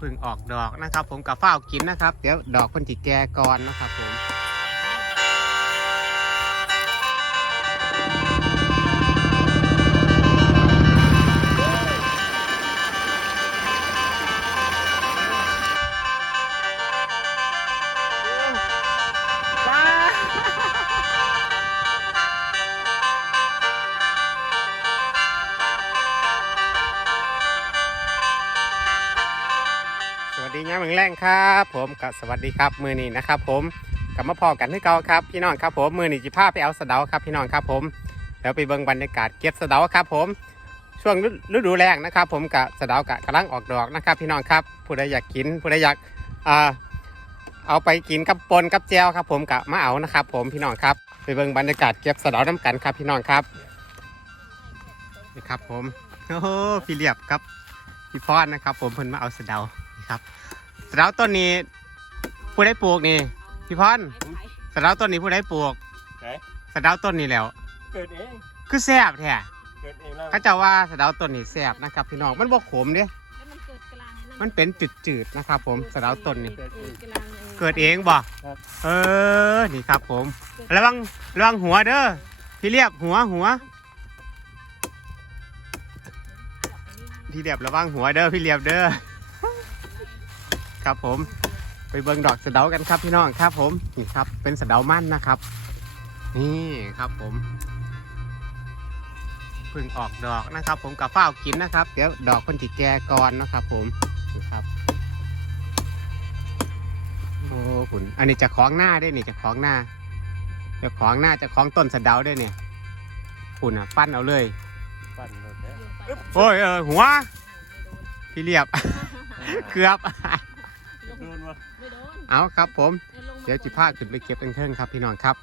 พึ่งออกดอกนะครับ ผมกับฝ้าวกินนะครับ เดี๋ยวดอกเพิ่นจิแก่ก่อนนะครับผม ดียามเมืองแรงครับ ผมกับสวัสดีครับมือนี้นะครับ ผมกลับมาพอกันที่เก่าครับพี่น้องครับผมมือนี้จิพาไปเอาสะเดาครับพี่น้องครับผมแล้วไปเบิ่งบรรยากาศเก็บสะเดาครับ ผมช่วงฤดูแล้งนะครับ ผมกับสะเดากะกำลังออกดอกนะครับ พี่น้องครับผู้ใดอยากกินผู้ใดอยากอ่าเอาไปกินกับปนกับแจวครับ ผมกะมาเอานะครับ ผมพี่น้องครับ ไปเบิ่งบรรยากาศเก็บสะเดาน้ำกันครับ พี่น้องครับนี่ครับ ผมโอ้โหพี่เรียบครับพี่พอดนะครับ ผมเพิ่นมาเอาสะเดา ครับสะเดาต้นนี้ผู้ใดปลูกนี่พี่พรสะเดาต้นนี้ผู้ใดปลูกไหนสะเดาต้นนี้แล้ว เกิดเองคือแซ่บแท้เกิดเองแล้วเขาเจะว่าสะเดาต้นนี้แซ่บนะครับ พี่น้องมันบ่ขมเด้แล้วมันเกิดกลางไอ้มันเป็นจืดๆนะครับ ผมสะเดาต้นนี้ เกิดกลางเกิดเองบ่เออ นี่ครับผม ระวังระวังหัวเด้อ พี่เรียบหัวหัว พี่เรียบระวังหัวเด้อพี่เรียบเด้อ ครับผม ไปเบิ่งดอกสะเดากันครับพี่น้องครับผมนี่ครับ เป็นสะเดามั่นนะครับ นี่ครับผมเพิ่งออกดอกนะครับ ผมกับฝ้าวกินนะครับ เดี๋ยวดอกเพิ่นจิแก่ก่อนนะครับ ผมนี่ครับโอ้คุณอันนี้จะคล้องหน้าได้นี่จะคล้องหน้าจะคล้องหน้าจะคล้องต้นสะเดาได้วยเนี่ยคุณอะปั้นเอาเลยปั่นหมดแล้วโอ้ยเออหัวพี่เรียบ เกือบ โดนวะไม่โดนเอาครับผมลงมเดี๋ยวจิพาขึ้นไปเก็บเทิงๆครับพี่น้องครับ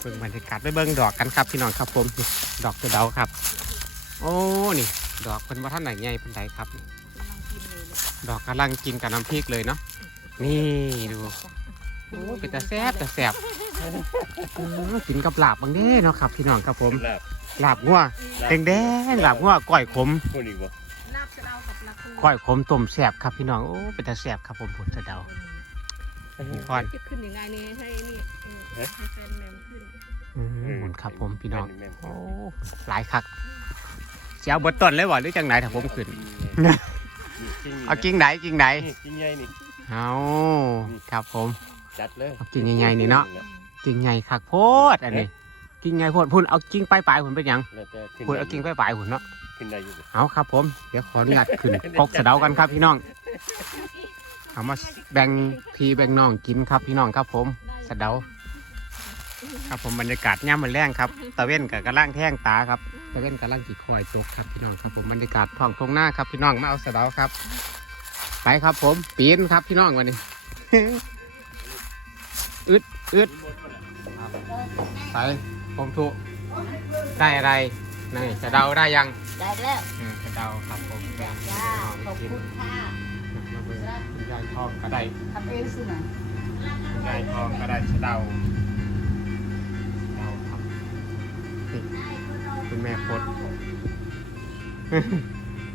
เบิ่งบรรยากาศไปเบิ่งดอกกันครับพี่น้องครับผมนี่ดอกสะเดาครับ โอ้นี่ ดอกเป็นว่าท่านไหนใหญ่เป็นไดครับ ดอกกำลังกินกับน้ำพริกเลยเนาะนี่ดูโอ้เป็นตาแซบตาแซบเออกินกับลาบบางเด้เนาะครับพี่น้องครับผมลาบลาบงัวแดงแดงๆลาบงัวก้อยขมคนอีกวะลาบ สะเดากับลาคูก้อยขมต้มแซบครับพี่น้องโอ้เป็นตาแซบครับผมผลสะเดานี่พอนจะขึ้นยังไงนี่ให้นี่เออให้แฟนแมมขึ้นอืมผลครับผมพี่น้องแม่โอ้หลายคักเสียวเบดต้นเลยบ่หรือจังไหนถ้าผมขึ้นเอากิ่งไหนกิ่งไหนนี่กิ่งใหญ่นี่เอาครับผมจัดเลยเอากิ่งใหญ่ๆนี่เนาะกิ่งใหญ่คักโพดอันนี้กิ่งใหญ่โพดพุ่นเอากิ่งปลายปลายๆพุ่นเป็นหยังแล้วแต่ขึ้นพุ่นเอากิ่งปลายปลายๆพุ่นเนาะ ขึ้นได้อยู่เอาครับผม เดี๋ยวขออนุญาตขึ้นปกสะเดากันครับพี่น้องเอามาแบ่งพี่แบ่งน้องกินครับพี่น้องครับผมสะเดาครับผมบรรยากาศย่ามมันแรงครับตะเว้นกับกระล่างแท่งตาครับตะเว้นกระล่างกี่คอยจุกครับพี่น้องครับผมบรรยากาศท้องทงหน้าครับพี่น้องมาเอาสะเดาครับ ไปครับผมปีนครับพี่น้องวันนี้อึดอึดไปผมถูกได้อะไร นี่สะเดาได้ยังได้แล้วอืมสะเดาครับผมแบ่งให้จ้าพี่ขน้ออบงกินคุณค่ะมาเบิ่งคุณยายทองก็ได้ทำเองสินะคุณยายทองก็ได้สะเดาสะเดาครับนี่คุณแม่พด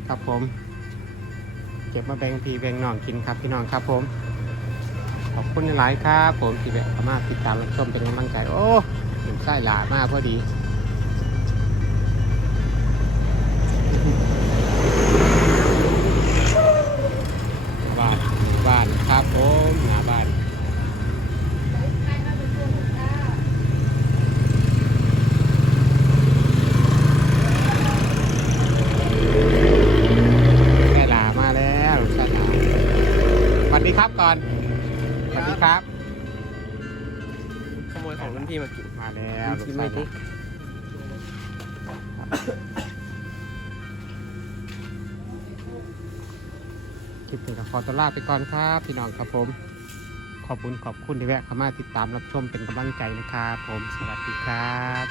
ครับผม เก็บมาแบ่งพี่แบ่งน้องกินครับพี่น้องครับผมขอบคุณหลายๆครับ ผมที่แบบมาติดตามรับชมเป็นกำลังใจ โอ้หนุ่มไส้หลามากพอดี วัสดีครับก่อนสวัสดีครับ ขโมยของรุ่นพี่มากินมาแล้วลูกกินชาไม่ยหดิลาคลิปนี้ก็ขอตัวลาไปก่อนครับพี่น้องครับผม ขอบคุณขอบคุณที่แวะเข้ามาติดตามรับชมเป็นกำลังใจนะครับ ผมสวัสดีครับ